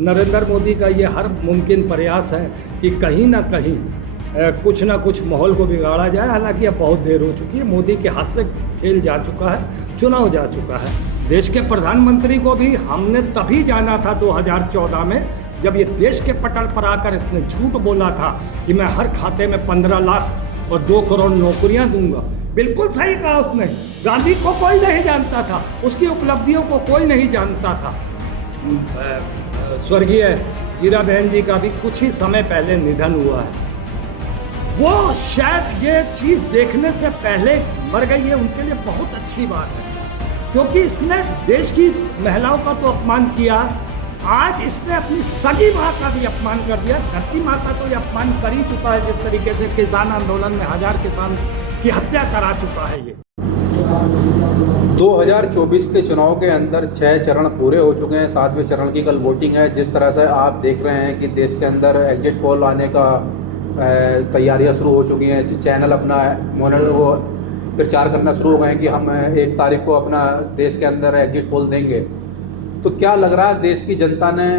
नरेंद्र मोदी का ये हर मुमकिन प्रयास है कि कहीं ना कहीं कुछ ना कुछ माहौल को बिगाड़ा जाए। हालांकि अब बहुत देर हो चुकी है, मोदी के हाथ से खेल जा चुका है, चुनाव जा चुका है। देश के प्रधानमंत्री को भी हमने तभी जाना था 2014 में, जब ये देश के पटल पर आकर इसने झूठ बोला था कि मैं हर खाते में 15 लाख और 2 करोड़ नौकरियां दूंगा। बिल्कुल सही कहा उसने। गांधी को कोई नहीं जानता था, उसकी उपलब्धियों को कोई नहीं जानता था। स्वर्गीय हीराबेन जी का भी कुछ ही समय पहले निधन हुआ है। वो शायद ये चीज़ देखने से पहले मर गई है, उनके लिए बहुत अच्छी बात है, क्योंकि इसने देश की महिलाओं का तो अपमान किया, आज इसने अपनी सगी माँ का भी अपमान कर दिया। धरती माँ का तो ये अपमान कर ही चुका है, जिस तरीके से किसान आंदोलन में 1000 किसान की हत्या करा चुका है। ये 2024 के चुनाव के अंदर 6 चरण पूरे हो चुके हैं, 7वें चरण की कल वोटिंग है। जिस तरह से आप देख रहे हैं कि देश के अंदर एग्जिट पोल आने का तैयारियां शुरू हो चुकी हैं, चैनल अपना वो प्रचार करना शुरू हो गए हैं कि हम 1 तारीख को अपना देश के अंदर एग्जिट पोल देंगे। तो क्या लग रहा है देश की जनता ने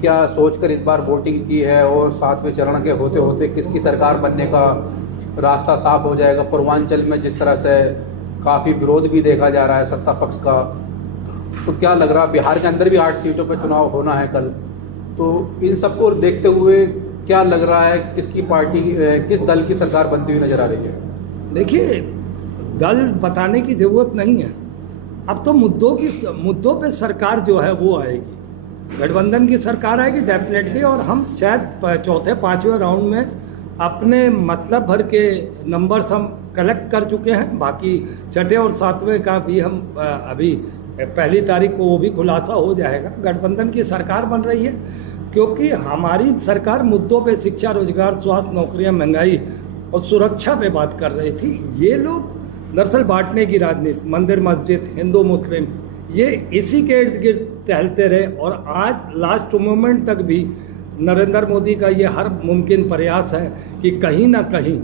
क्या सोचकर इस बार वोटिंग की है, और 7वें चरण के होते होते किसकी सरकार बनने का रास्ता साफ हो जाएगा? पूर्वांचल में जिस तरह से काफ़ी विरोध भी देखा जा रहा है सत्ता पक्ष का, तो क्या लग रहा है बिहार के अंदर भी 8 सीटों पर चुनाव होना है कल, तो इन सबको देखते हुए क्या लग रहा है किसकी पार्टी किस दल की सरकार बनती हुई नजर आ रही है? देखिए, दल बताने की ज़रूरत नहीं है, अब तो मुद्दों पे सरकार जो है वो आएगी। गठबंधन की सरकार आएगी डेफिनेटली, और हम शायद चौथे 5वें राउंड में अपने मतलब भर के नंबर्स हम कलेक्ट कर चुके हैं। बाकी छठे और 7वें का भी हम अभी 1 तारीख को वो भी खुलासा हो जाएगा। गठबंधन की सरकार बन रही है क्योंकि हमारी सरकार मुद्दों पे शिक्षा, रोजगार, स्वास्थ्य, नौकरियां, महंगाई और सुरक्षा पे बात कर रही थी। ये लोग दरअसल बांटने की राजनीति, मंदिर मस्जिद, हिंदू मुस्लिम, ये इसी के इर्द गिर्द टहलते रहे, और आज लास्ट मोमेंट तक भी नरेंद्र मोदी का ये हर मुमकिन प्रयास है कि कहीं ना कहीं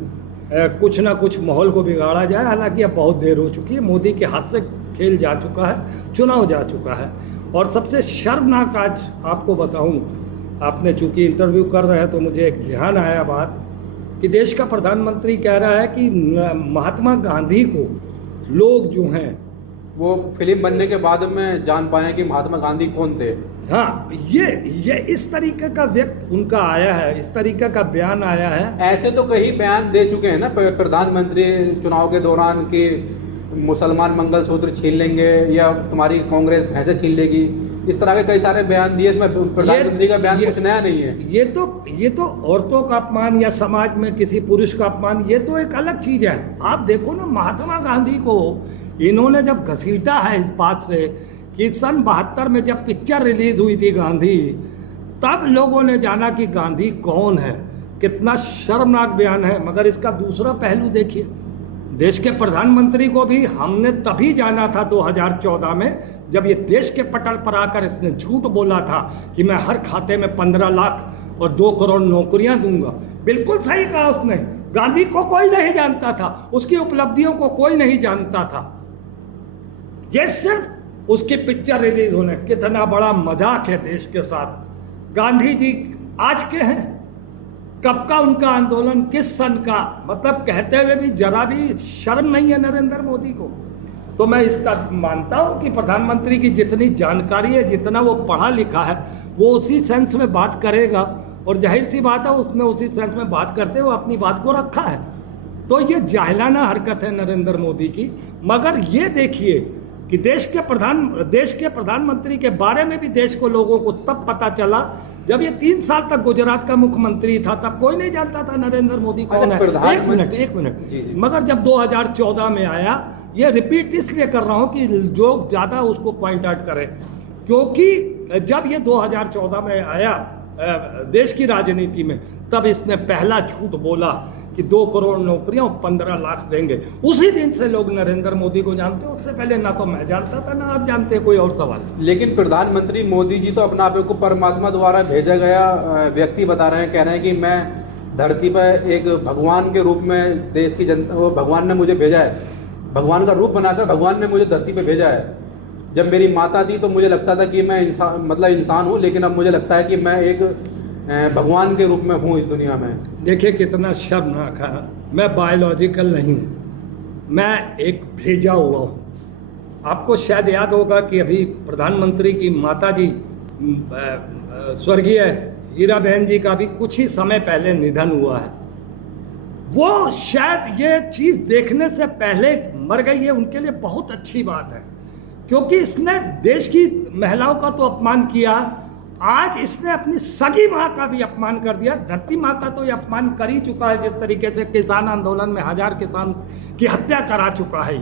कुछ ना कुछ माहौल को बिगाड़ा जाए। हालांकि अब बहुत देर हो चुकी है, मोदी के हाथ से खेल जा चुका है, चुनाव जा चुका है। और सबसे शर्मनाक आज आपको बताऊं, आपने चूंकि इंटरव्यू कर रहे हैं तो मुझे एक ध्यान आया बात कि देश का प्रधानमंत्री कह रहा है कि महात्मा गांधी को लोग जो हैं वो फिल्म बनने के बाद में जान पाए कि महात्मा गांधी कौन थे। हाँ, ये इस तरीके का व्यक्त उनका आया है, इस तरीके का बयान आया है। ऐसे तो कई बयान दे चुके हैं ना प्रधानमंत्री चुनाव के दौरान कि मुसलमान मंगलसूत्र छीन लेंगे या तुम्हारी कांग्रेस भैंसे छीन लेगी, इस तरह के कई सारे बयान दिए। इसमें प्रधानमंत्री का बयान कुछ नया नहीं है। ये तो औरतों का अपमान या समाज में किसी पुरुष का अपमान, ये तो एक अलग चीज है। आप देखो ना, महात्मा गांधी को इन्होंने जब घसीटा है इस बात से कि सन 72 में जब पिक्चर रिलीज हुई थी गांधी, तब लोगों ने जाना कि गांधी कौन है। कितना शर्मनाक बयान है। मगर इसका दूसरा पहलू देखिए, देश के प्रधानमंत्री को भी हमने तभी जाना था 2014 में, जब ये देश के पटल पर आकर इसने झूठ बोला था कि मैं हर खाते में 15 लाख और 2 करोड़ नौकरियां दूंगा। बिल्कुल सही कहा उसने। गांधी को कोई नहीं जानता था, उसकी उपलब्धियों को कोई नहीं जानता था। ये सिर्फ उसकी पिक्चर रिलीज होने, कितना बड़ा मजाक है देश के साथ। गांधी जी आज के हैं, कब का उनका आंदोलन, किस सन का, मतलब कहते हुए भी जरा भी शर्म नहीं है नरेंद्र मोदी को। तो मैं इसका मानता हूँ कि प्रधानमंत्री की जितनी जानकारी है, जितना वो पढ़ा लिखा है, वो उसी सेंस में बात करेगा, और जाहिर सी बात है उसने उसी सेंस में बात करते हुए अपनी बात को रखा है। तो ये जाहिलाना हरकत है नरेंद्र मोदी की। मगर ये देखिए कि देश के प्रधानमंत्री के बारे में भी देश को, लोगों को तब पता चला जब ये 3 साल तक गुजरात का मुख्यमंत्री था, तब कोई नहीं जानता था नरेंद्र मोदी कौन है। एक मिनट। मगर जब 2014 में आया, ये रिपीट इसलिए कर रहा हूं कि लोग ज्यादा उसको पॉइंट आउट करें, क्योंकि जब ये 2014 में आया देश की राजनीति में, तब इसने पहला झूठ बोला कि 2 करोड़ नौकरियां और 15 लाख देंगे। उसी दिन से लोग नरेंद्र मोदी को जानते हैं। उससे पहले ना तो मैं जानता था, ना आप जानते। कोई और सवाल? लेकिन प्रधानमंत्री मोदी जी तो अपने आप को परमात्मा द्वारा भेजा गया व्यक्ति बता रहे हैं, कह रहे हैं कि मैं धरती पर एक भगवान के रूप में देश की जनता, वो भगवान ने मुझे भेजा है, भगवान का रूप बनाकर भगवान ने मुझे धरती पर भेजा है। जब मेरी माता थी तो मुझे लगता था कि मैं इंसान हूँ, लेकिन अब मुझे लगता है कि मैं एक भगवान के रूप में हूँ इस दुनिया में। देखिए कितना शर्मनाक है। मैं बायोलॉजिकल नहीं हूँ, मैं एक भेजा हुआ हूँ। आपको शायद याद होगा कि अभी प्रधानमंत्री की माता जी स्वर्गीय हीरा बहन जी का भी कुछ ही समय पहले निधन हुआ है। वो शायद ये चीज़ देखने से पहले मर गई है, उनके लिए बहुत अच्छी बात है, क्योंकि इसने देश की महिलाओं का तो अपमान किया, आज इसने अपनी सगी माँ का भी अपमान कर दिया। धरती माँ का तो ये अपमान कर ही चुका है, जिस तरीके से किसान आंदोलन में 1000 किसान की हत्या करा चुका है।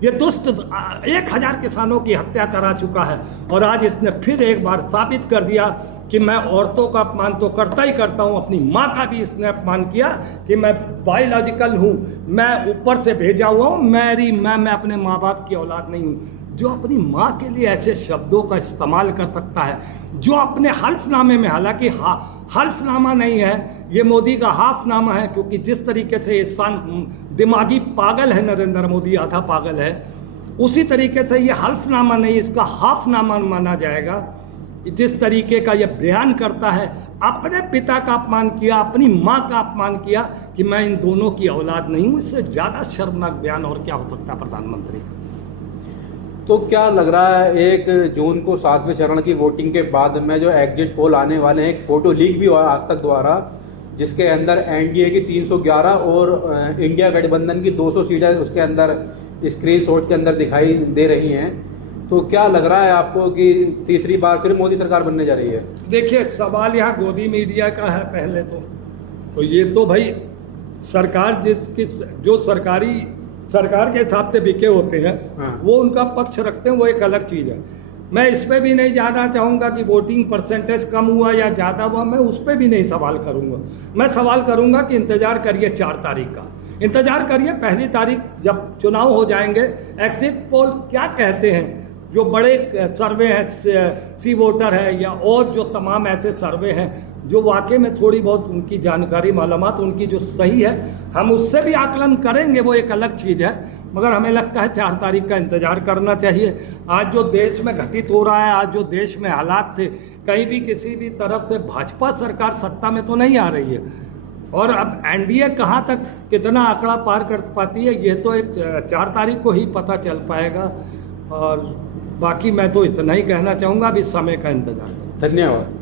ये दुष्ट 1000 किसानों की हत्या करा चुका है, और आज इसने फिर एक बार साबित कर दिया कि मैं औरतों का अपमान तो करता ही करता हूँ, अपनी माँ का भी इसने अपमान किया कि मैं बायोलॉजिकल हूँ, मैं ऊपर से भेजा हुआ हूँ, मैं अपने माँ बाप की औलाद नहीं हूँ। जो अपनी माँ के लिए ऐसे शब्दों का इस्तेमाल कर सकता है, जो अपने हल्फनामे में, हालांकि हल्फनामा नहीं है ये, मोदी का हाफनामा है, क्योंकि जिस तरीके से इंसान दिमागी पागल है नरेंद्र मोदी, आधा पागल है, उसी तरीके से ये हल्फनामा नहीं, इसका हाफनामा माना जाएगा। जिस तरीके का ये बयान करता है, अपने पिता का अपमान किया, अपनी माँ का अपमान किया कि मैं इन दोनों की औलाद नहीं हूँ, इससे ज़्यादा शर्मनाक बयान और क्या हो सकता है प्रधानमंत्री। तो क्या लग रहा है 1 जून को 7वें चरण की वोटिंग के बाद में जो एग्जिट पोल आने वाले हैं, एक फोटो लीक भी हुआ आज तक द्वारा, जिसके अंदर एनडीए की 311 और इंडिया गठबंधन की 200 सीटें उसके अंदर स्क्रीनशॉट के अंदर दिखाई दे रही हैं, तो क्या लग रहा है आपको कि तीसरी बार फिर मोदी सरकार बनने जा रही है? देखिए, सवाल यहाँ गोदी मीडिया का है पहले तो ये तो भाई सरकार जिसकी जो सरकार के हिसाब से बिके होते हैं, हाँ। वो उनका पक्ष रखते हैं, वो एक अलग चीज़ है। मैं इस पर भी नहीं जाना चाहूँगा कि वोटिंग परसेंटेज कम हुआ या ज़्यादा हुआ, मैं उस पर भी नहीं सवाल करूँगा। मैं सवाल करूँगा कि इंतज़ार करिए 4 तारीख का, इंतज़ार करिए 1 तारीख जब चुनाव हो जाएंगे, एग्जिट पोल क्या कहते हैं, जो बड़े सर्वे हैं, सी वोटर है या और जो तमाम ऐसे सर्वे हैं जो वाकई में थोड़ी बहुत उनकी जानकारी मालूमात उनकी जो सही है, हम उससे भी आकलन करेंगे, वो एक अलग चीज़ है। मगर हमें लगता है 4 तारीख का इंतज़ार करना चाहिए। आज जो देश में घटित हो रहा है, आज जो देश में हालात थे, कहीं भी किसी भी तरफ से भाजपा सरकार सत्ता में तो नहीं आ रही है, और अब एनडीए कहाँ तक कितना आंकड़ा पार कर पाती है, ये तो एक 4 तारीख को ही पता चल पाएगा। और बाकी मैं तो इतना ही कहना चाहूँगा, अभी समय का इंतज़ार करो। धन्यवाद।